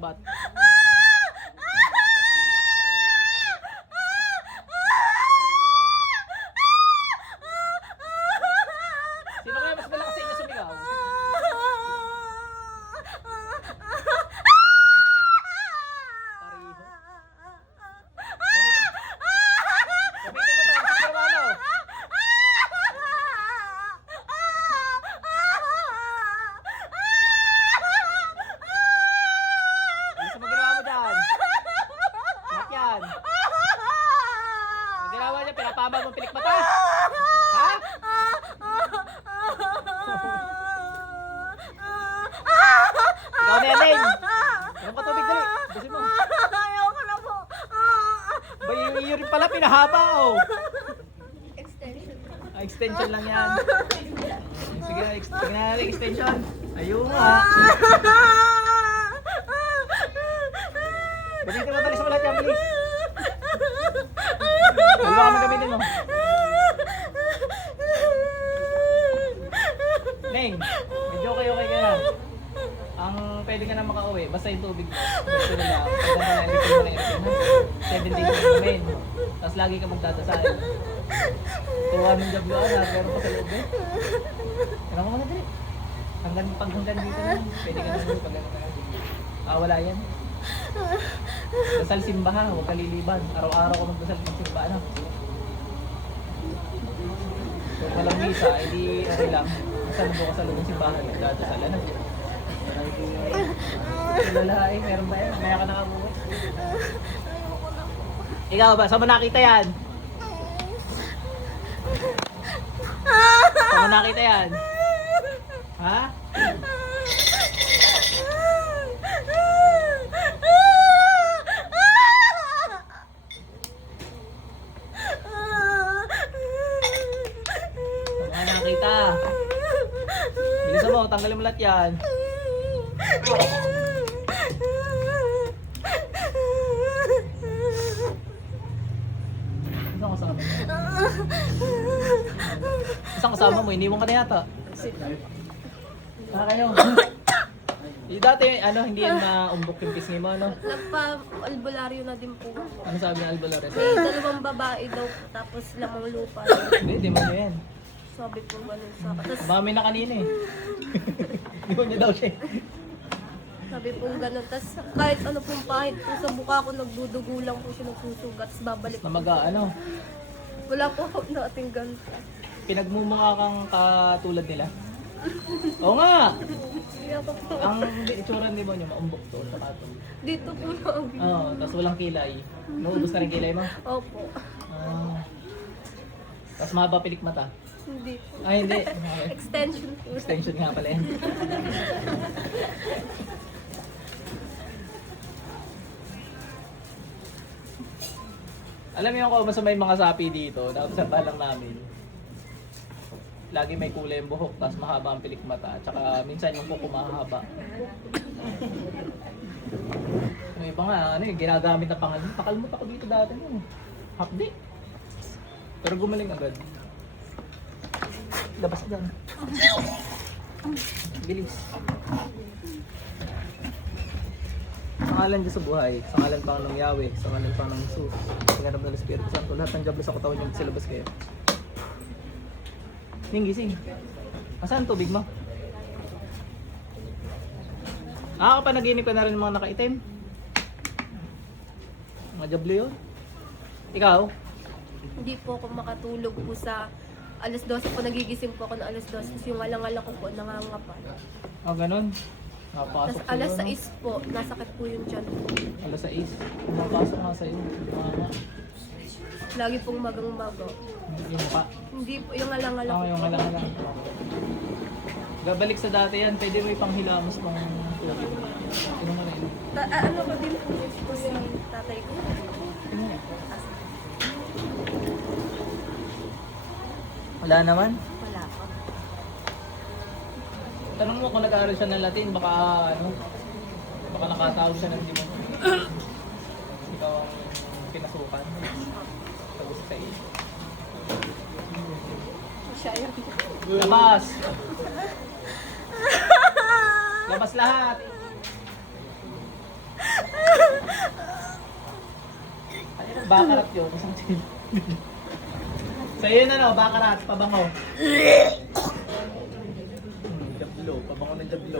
bat. Sino kaya mas malakas sa inyo sumigaw? Pareho. Gamitin mo to. Sige, ano? Ano sa mga ginawa mo dyan? Lahat yan. Ang ginawa niya, pinapama mo pilik mata? Ha? Ikaw na yan, Neng. Anong patubig dali? Busin mo. Ayoko na po. Ba, iyo rin pala, pinahaba, oh. Extension. Extension lang yan. Sige, tingnan natin extension. Ayun nga. Gamitin mo, talis mo lahat yan, please. Dalawa kami gamitin mo. Neng, medyo okay ka na. Ang pwede ka na makauwi, basta yung tubig mo. Gusto nila, pagka na ilipin mo na ilipin mo. 7 days na namin. Tapos lagi ka magdadasal. Tuwa ng WR na, pero pa sa loob eh. Kailangan mo na dali. Hanggang dito na, pwede ka na pag gano'n ka na. Wala yan. Dasal simba ha, huwag ka liliban. Araw-araw ka magdasal ng simba na. Kung walang misa, hindi okay lang. Masalubo ka sa loob ng simbahan, nagdadasal na. Lalae, meron ba yan? Maya ka nakabuhay. Ikaw ba? Saan mo nakita yan? Saan mo nakita yan? Ha? Saan mo nakita? Bilisan mo, tanggalin mo lahat yan. Isang kasama mo? Isang kasama mo, iniwan ka na yata. Kayo. Yung dati, hindi yan maumbok yung pisngi mo, ano? Nagpa-albularyo na din po. Ano sabi ng albalores? May dalawang babae daw, tapos lamang lupa. Hindi mo niya yan. Sabi po ganun sa akin. Tapos Mami na kanina eh. Hindi mo niya daw siya. sabi po ganun. Tapos kahit ano pong pahit po sa mukha ko, nagdudugo lang po siya, nagsusugat. Tapos babalik Na mag-ano, Wala po ako nating ganito. pinagmumukha kang katulad nila. Oo nga! Hindi ako po. Ang itsura hindi mo niya, maumbok to. Saka to. Dito po na. Oo, tapos walang kilay. Naubos na rin kilay mo? Opo. Tapos mahaba pilik mata. Hindi po. Ay, hindi. Okay. Extension po. Extension nga pala yan. Alam mo yung kung sa may mga sapi dito, dapat sa balang namin. Lagi may kulay yung buhok, tapos mahaba ang pilik mata, tsaka minsan yung kuko mahaba. May iba nga, ginagamit na pangal. Pakalmot ako dito dati nun. Hapdi. Pero gumaling agad. Labas dyan. Bilis. Sa ngalan Diyos sa buhay, sa ngalan pang ng Yahweh, sa ngalan pang ng Jesus, sa ngalan ng Espiritu Santo, lahat ng diablo sa katawan niyo silabas kayo. Ning gising. Asan tubig mo? Kapanaginip ka na rin ng mga nakaitim. Mga diablo yun. Ikaw? Hindi po ako makatulog po sa alas 12 po, nagigising po ako ng alas 12 kasi yung alang-alang ko po nangangapa. Ganun. Tapos Napasok alas sa'yo, 6 po, nasakit po yung tiyan ko. Alas 6. Napasok nga sa'yo. Lagi pong magang-maga. Yung pa. Hindi po, yung alang-alang ko Yung po. halang-halang. Gabalik sa dati yan, pwede mo ipanghilamos pang tubig. Ano mo na yun? Ano ko din po si tatay ko. Ano yan? Wala naman. Wala po. Tanong mo kung nag-aaral siya ng Latin, baka nakatawag siya ng demon. Ikaw ang pinasukan. Tapos sa iyo. Siya yun. Labas! Labas lahat! Bakarat yun. Sa'yo yun ano, bakarat, pabango. Jablo, pabango ng jablo.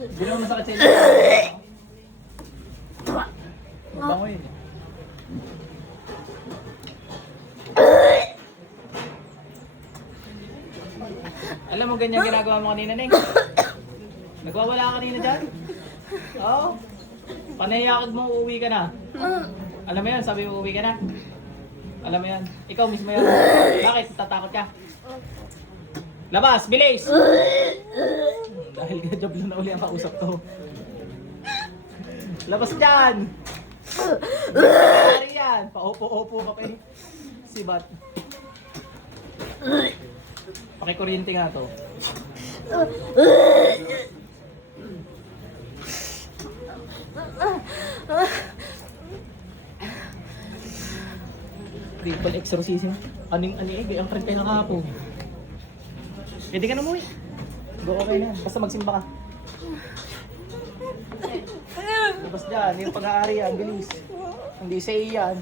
Hindi naman masakit sa'yo. Pabango yun. Alam mo ganyan ginagawa mo kanina, Neng? Nagwawala ka kanina dyan? Oo. Panayakag mo, uuwi ka na. Alam mo yan, sabi mo uuwi ka na. Alam mo yan. Ikaw mismo yan. Bakit? Tatakot ka? Labas! Bilis! Dahil ka na uli ang kausap ko. Labas dyan! Pari yan! Paupo-upo ka pa eh. Sibat. Pakikuryente nga to. Triple exorcism. Aning ang print kayo kahapon. Pwede ka na umuwi. Go, okay na. Basta magsimba ka. Labas dyan, yung pag-aari yan, bilis. Hindi sa iyan.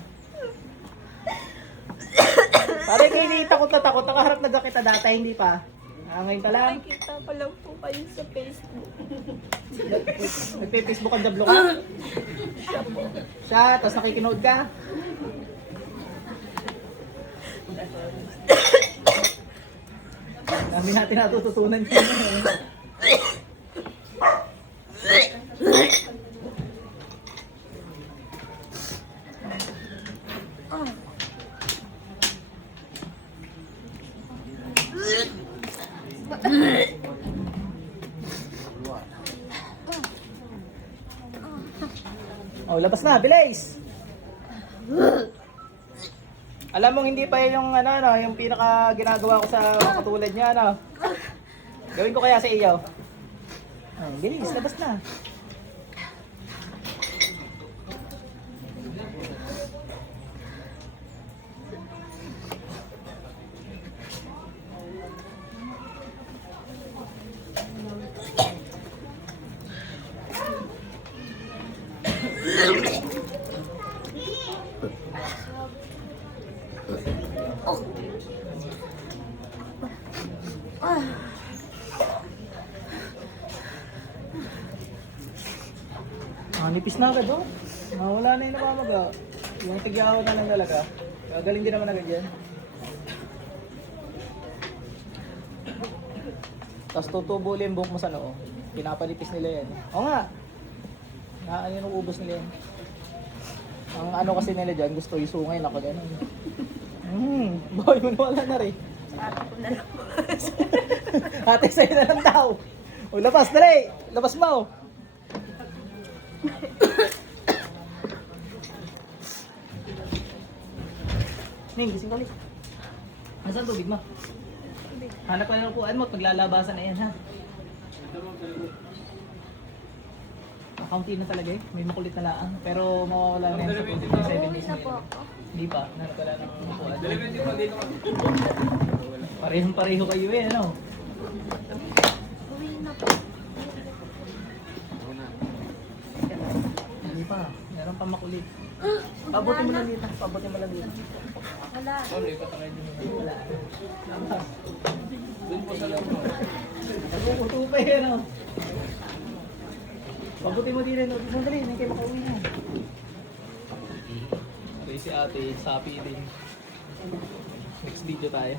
Pare kayo hindi takot na takot. Nakaharap na kita data, hindi pa. Ngayon ka lang. Nakikita ko lang po kayo sa Facebook. Nagpe-Facebook ang jablo ka? Siya po. Siya, tapos nakikinood ka? Dami natin natututunan ko. Oh, labas na, bilis! Alam mo hindi pa yan yung yung pinaka ginagawa ko sa katulad niya Gawin ko kaya sa iyo. Oh, bilis, labas na. Nipis na agad oh. Wala na yung namamaga. Yung tigyaw na lang talaga. Galing din naman agad yan. Tapos tutubo ulit yung buhok mo sa noo. Pinapanipis nila yan. Oo nga. Yung ubos nila yan. Ang ano kasi nila dyan, gusto isungay na ko dyan. Boy, wala na rin. Ate ko na lang. Ate, sa'yo na lang daw. O, labas, dali. Labas mo. Ning, gising ka ulit. Nasaan tubig mo? Hanap ka ng upuan mo at maglalabasan na yan, ha? Kaunti na talaga eh. May makulit na laan. Pero mawawala na yan sa 27 days na po yun. ako. Hindi pa. Hanap ka lang ng upuan. Parehong-pareho kayo eh, ano? Uwi na po. Hindi pa. Meron pa makulit. Pabuti mo lang dito. Pabuti mo lang dito. Wala. Wala. Doon po sa loob. Uto pa yan, oh. Pabuti mo din, no? Sandali, hindi kayo makauwi na. Okay, si ate, sapi din. Next video tayo.